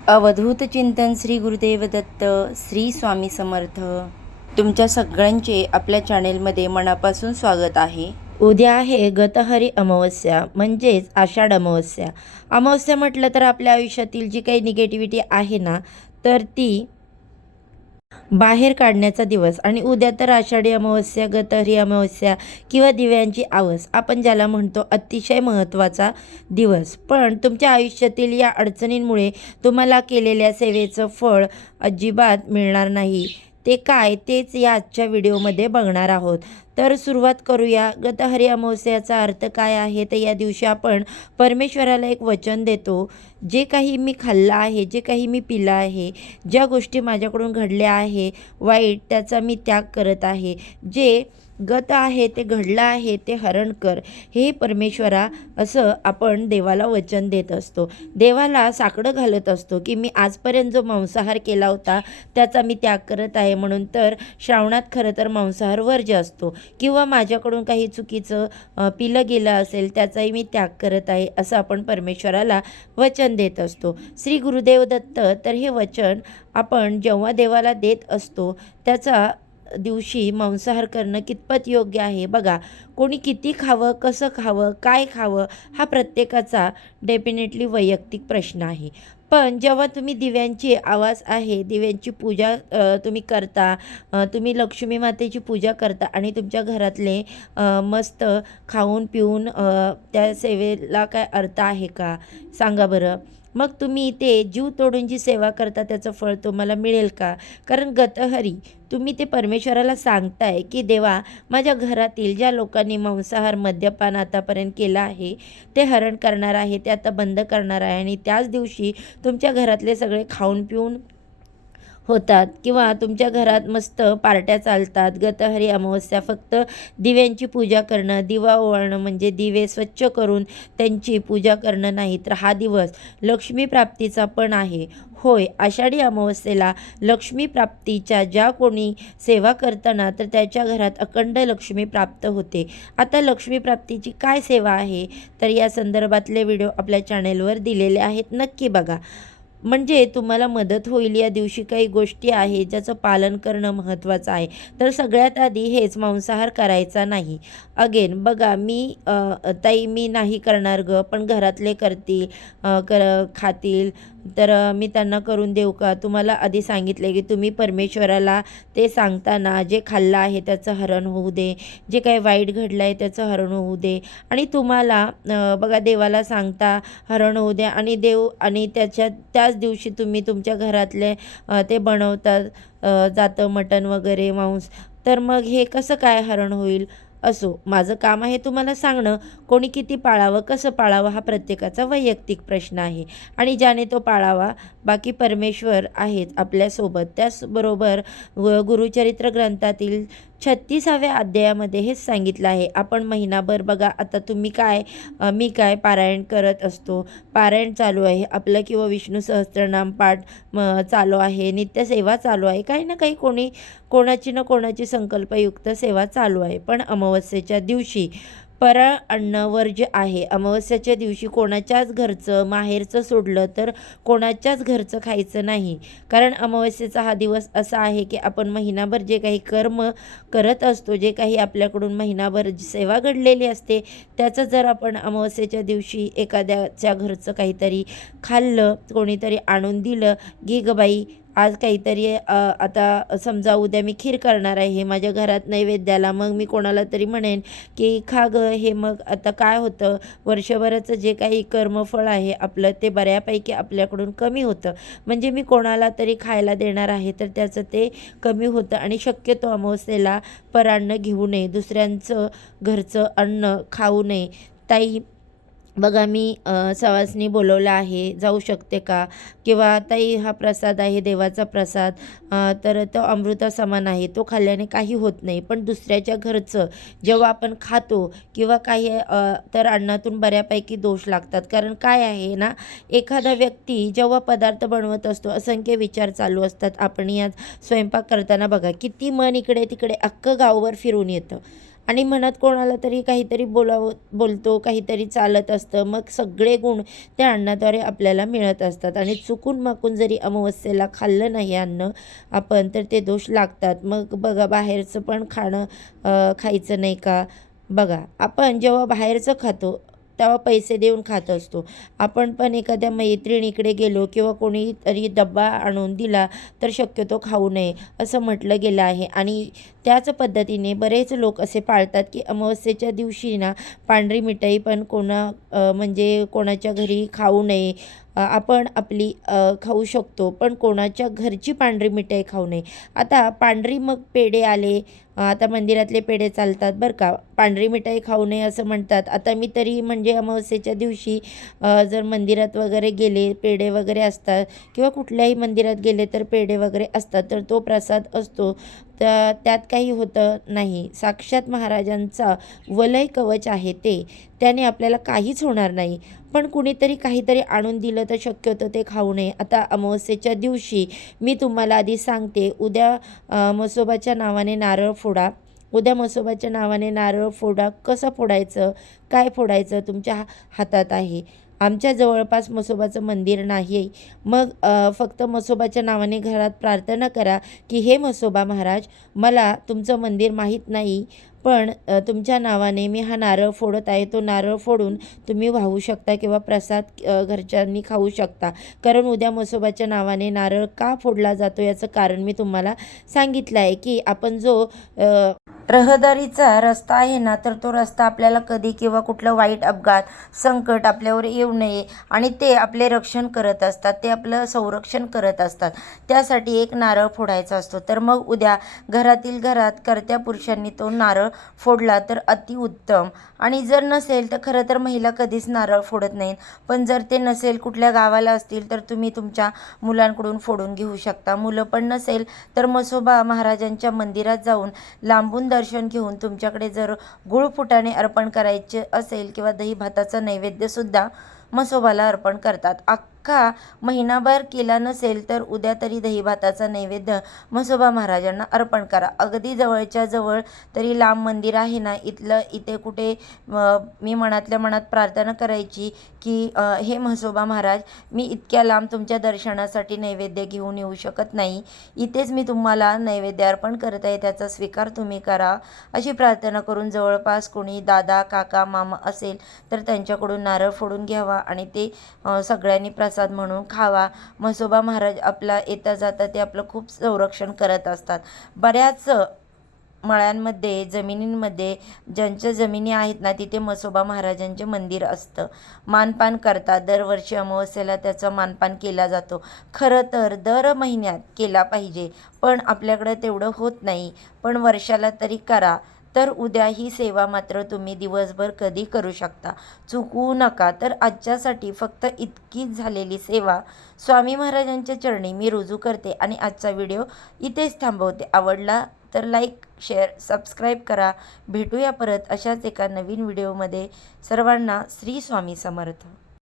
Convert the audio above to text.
अवधूत चिंतन श्री गुरुदेव दत्त श्री स्वामी समर्थ. तुमच्या सगळ्यांचे आपल्या चॅनेलमध्ये मनापासून स्वागत आहे. उद्या आहे गतहरी अमावस्या म्हणजेच आषाढ अमावस्या. अमावस्या म्हटलं तर आपल्या आयुष्यातील जी काही निगेटिव्हिटी आहे ना, तर ती बाहेर काढण्याचा दिवस. आणि उद्या तर आषाढी अमावस्या, गतहरी अमावस्या किंवा दिव्यांची आवस आपण ज्याला म्हणतो, अतिशय महत्त्वाचा दिवस. पण तुमच्या आयुष्यातील या अडचणींमुळे तुम्हाला केलेल्या सेवेचं फळ अजिबात मिळणार नाही. ते काय, तेच या आजच्या व्हिडिओमध्ये बघणार आहोत. तर सुरुवात करूया. गतहरी अमावस्याचा अर्थ काय आहे? तर या दिवशी आपण परमेश्वराला एक वचन देतो, जे काही मी खाल्लं आहे, जे काही मी पिलं आहे, ज्या गोष्टी माझ्याकडून घडल्या आहे वाईट, त्याचा मी त्याग करत आहे. जे गत आहे, ते घडलं आहे, ते हरण कर हे परमेश्वरा, असं आपण देवाला वचन देत असतो. देवाला साकडं घालत असतो की मी आजपर्यंत जो मांसाहार केला होता त्याचा मी त्याग करत आहे. म्हणून तर श्रावणात खरं तर मांसाहार वर्ज्य असतो. किंवा माझ्याकडून काही चुकीचं पिलं गेलं असेल त्याचाही मी त्याग करत आहे, असं आपण परमेश्वराला वचन देत असतो. श्री गुरुदेव दत्त तर हे वचन आपण जेव्हा देवाला देत असतो त्याचा दिवशी मांसाहार करणं कितपत योग्य आहे बघा. कोणी किती खावं, कसं खावं, काय खावं, हा प्रत्येकाचा डेफिनेटली वैयक्तिक प्रश्न आहे. पण जेव्हा तुम्ही दिव्यांची आवाज आहे, दिव्यांची पूजा तुम्ही करता, तुम्ही लक्ष्मी मातेची पूजा करता आणि तुमच्या घरातले मस्त खाऊन पिऊन त्या सेवेला काय अर्थ आहे का सांगा बरं. मग तुम्ही ते जीव तोडून जी सेवा करता त्याचं फळ तुम्हाला मिळेल का? कारण गतहरी तुम्ही ते परमेश्वराला सांगताय की देवा, माझ्या घरातील ज्या लोकांनी मांसाहार, मद्यपान आतापर्यंत केलं आहे ते हरण करणार आहे, ते आता बंद करणार आहे. आणि त्याच दिवशी तुमच्या घरातले सगळे खाऊन पिऊन होतात किंवा तुमच्या घरात मस्त पार्ट्या चालतात. गतहरी अमावस्या फक्त दिव्यांची पूजा करणं, दिवा ओवाळणं म्हणजे दिवे स्वच्छ करून त्यांची पूजा करणं नाही, तर हा दिवस लक्ष्मी प्राप्तीचा पण आहे. होय, आषाढी अमावस्येला लक्ष्मी प्राप्तीच्या ज्या कोणी सेवा करताना तर त्याच्या घरात अखंड लक्ष्मी प्राप्त होते. आता लक्ष्मी प्राप्तीची काय सेवा आहे, तर या संदर्भातले व्हिडिओ आपल्या चॅनेलवर दिलेले आहेत, नक्की बघा. म्हणजे तुम्हाला मदत होईल. या दिवशी काही गोष्टी आहे ज्याचं पालन करणं महत्त्वाचं आहे. तर सगळ्यात आधी हेच, मांसाहार करायचा नाही. अगेन बघा, ताई मी नाही करणार ग, पण घरातले करतील, खातील, तर मी त्यांना करून देऊ का? तुम्हाला आधी सांगितले की तुम्ही परमेश्वराला ते सांगताना जे खाल्लं आहे त्याचं हरण होऊ दे, जे काही वाईट घडलं आहे त्याचं हरण होऊ दे. आणि तुम्हाला बघा, देवाला सांगता हरण होऊ द्या आणि देव, आणि त्याच दिवशी तुम्ही तुमच्या घरातले ते बनवतात जातं मटण वगैरे, मांस. तर मग हे कसं काय हरण होईल? असो, माझं काम आहे तुम्हाला सांगणं. कोणी किती पाळावं, कसं पाळावं, हा प्रत्येकाचा वैयक्तिक प्रश्न आहे. आणि ज्याने तो पाळावा, बाकी परमेश्वर आहेत आपल्यासोबत. त्याचबरोबर गुरुचरित्र ग्रंथातील 36व्या अध्यायामध्ये हेच सांगितलं आहे. आपण महिनाभर बघा, आता तुम्ही काय, मी काय पारायण करत असतो. पारायण चालू आहे आपलं किंवा विष्णू सहस्त्रनाम पाठ चालू आहे, नित्यसेवा चालू आहे, काही ना काही कोणाची ना कोणाची संकल्पयुक्त सेवा चालू आहे. पण अमावस्येच्या दिवशी फराळ अन्न वर्ज्य आहे. अमावस्येच्या दिवशी कोणाच्याच घरचं, माहेरचं सोडलं तर कोणाच्याच घरचं खायचं नाही. कारण अमावस्येचा हा दिवस असा आहे की आपण महिनाभर जे काही कर्म करत असतो, जे काही आपल्याकडून महिनाभर सेवा घडलेली असते, त्याचं जर आपण अमावस्येच्या दिवशी एखाद्याच्या घरचं काहीतरी खाल्लं, कोणीतरी आणून दिलं, घे ग बाई आज काहीतरी, आता समजा उद्या मी खीर करणार आहे माझ्या घरात नैवेद्याला, मग मी कोणाला तरी म्हणेन की खा ग हे. मग आता काय होतं, वर्षभराचं जे काही कर्मफळ आहे आपलं ते बऱ्यापैकी आपल्याकडून कमी होतं. म्हणजे मी कोणाला तरी खायला देणार आहे तर त्याचं ते कमी होतं. आणि शक्यतो अमावस्येला परान्न घेऊ नये, दुसऱ्यांचं घरचं अन्न खाऊ नये. ताई बघा, मी सवासणी बोलवलं आहे, जाऊ शकते का? किंवा ताई हा प्रसाद आहे, देवाचा प्रसाद, तर तो अमृता समान आहे, तो खाल्ल्याने काही होत नाही. पण दुसऱ्याच्या घरचं जेव्हा आपण खातो किंवा काही तर अन्नातून बऱ्यापैकी दोष लागतात. कारण काय आहे ना, एखादा व्यक्ती जेव्हा पदार्थ बनवत असतो, असंख्य विचार चालू असतात. आपण यात स्वयंपाक करताना बघा, किती मन इकडे तिकडे अख्खं गावभर फिरून येतं. आणि मनात कोणाला तरी काहीतरी बोलतो, काहीतरी चालत असतं. मग सगळे गुण त्या अन्नाद्वारे आपल्याला मिळत असतात आणि चुकून माकून जरी अमावस्येला खाल्लं नाही अन्न आपण तर ते दोष लागतात. मग बघा बाहेरचं पण खाणं खायचं नाही का? बघा आपण जेव्हा बाहेरचं खातो तेव्हा पैसे देऊन खात असतो. आपण पण एखाद्या मैत्रिणीकडे गेलो किंवा कोणीतरी डब्बा आणून दिला तर शक्यतो खाऊ नये असं म्हटलं गेलं आहे. आणि त्याच पद्धतीने बरेच लोक असे पाळतात की अमावस्येच्या दिवशी ना पांढरी मिठाई पण म्हणजे कोणाच्या घरी खाऊ नये. आपण आपली खाऊ शकतो पण कोणाच्या घरची पांढरी मिठाई खाऊ नये. आता पांढरी मग पेढे आले, आता मंदिरातले पेढे चालतात बरं का, पांढरी मिठाई खाऊ नये असं म्हणतात. आता मी तरी म्हणजे अमावस्येच्या दिवशी जर मंदिरात वगैरे गेले, पेढे वगैरे असतात किंवा कुठल्याही मंदिरात गेले तर पेढे वगैरे असतात, तर तो प्रसाद असतो. तर त्यात काही होतं नाही. साक्षात महाराजांचा वलय कवच आहे ते, त्याने आपल्याला काहीच होणार नाही. पण कुणीतरी काहीतरी आणून दिलं तर शक्यतो ते खाऊ नये. आता अमावस्येच्या दिवशी मी तुम्हाला आधी सांगते, उद्या म्हसोबाच्या नावाने नारळ फोडा. उद्या म्हसोबाच्या नावाने नारळ फोडा. कसं फोडायचं, काय फोडायचं तुमच्या हातात आहे. आमच्या जवळपास म्हसोबाचं मंदिर नाही. मग फक्त म्हसोबाच्या नावाने घरात प्रार्थना करा की हे म्हसोबा महाराज, मला तुमचं मंदिर माहीत नाही, पण तुमच्या नावाने मी हा नारळ फोडत आहे. तो नारळ फोडून तुम्ही वाहू शकता किंवा प्रसाद घरच्यांनी खाऊ शकता. कारण उद्या म्हसोबाच्या नावाने नारळ का फोडला जातो याचं कारण मी तुम्हाला सांगितलं आहे की आपण जो रहदारीचा रस्ता आहे ना, तर तो रस्ता आपल्याला कधी किंवा कुठलं वाईट अपघात, संकट आपल्यावर येऊ नये आणि ते आपले रक्षण करत असतात, ते आपलं संरक्षण करत असतात. त्यासाठी एक नारळ फोडायचा असतो. तर मग उद्या घरातील घरात कर्त्या पुरुषांनी तो नारळ फोडला तर अतिउत्तम. आणि जर नसेल तर खरं तर महिला कधीच नारळ फोडत नाहीत. पण जर ते नसेल, कुठल्या गावाला असतील, तर तुम्ही तुमच्या मुलांकडून फोडून घेऊ शकता. मुलं पण नसेल तर म्हसोबा महाराजांच्या मंदिरात जाऊन लांबून दर्शन घेऊन तुमच्याकडे जर गुळ फुटाणे अर्पण करायचे असेल किंवा दही भाताचं नैवेद्यसुद्धा म्हसोबाला अर्पण करतात. अख्खा महिनाभर केला नसेल तर उद्या तरी दही भाताचा नैवेद्य म्हसोबा महाराजांना अर्पण करा. अगदी जवळच्या जवळ तरी लांब मंदिर आहे ना, इथे कुठे मी मनातल्या मनात प्रार्थना करायची की हे म्हसोबा महाराज, मी इतक्या लांब तुमच्या दर्शनासाठी नैवेद्य घेऊन येऊ शकत नाही, इथेच मी तुम्हाला नैवेद्य अर्पण करत आहे, त्याचा स्वीकार तुम्ही करा. अशी प्रार्थना करून जवळपास कोणी दादा, काका, मामा असेल तर त्यांच्याकडून नारळ फोडून घ्यावा आणि ते सगळ्यांनी प्रसाद म्हणून खावा. म्हसोबा महाराज आपला येता जाता ते आपलं खूप संरक्षण करत असतात. बऱ्याच मळ्यांमध्ये, जमिनींमध्ये ज्यांच्या जमिनी आहेत ना, तिथे म्हसोबा महाराजांचे मंदिर असतं. मानपान करतात. दरवर्षी अमावस्येला त्याचा मानपान केला जातो. खरं तर दर महिन्यात केला पाहिजे, पण आपल्याकडं तेवढं होत नाही. पण वर्षाला तरी करा. तर उद्या ही सेवा मात्र तुम्ही दिवसभर कधी करू शकता, चुकवू नका. तर आजच्यासाठी फक्त इतकीच झालेली सेवा स्वामी महाराजांच्या चरणी मी रुजू करते आणि आजचा व्हिडिओ इथेच थांबवते. आवडला तर लाईक, शेअर, सबस्क्राईब करा. भेटूया परत अशाच एका नवीन व्हिडिओमध्ये. सर्वांना श्री स्वामी समर्थ.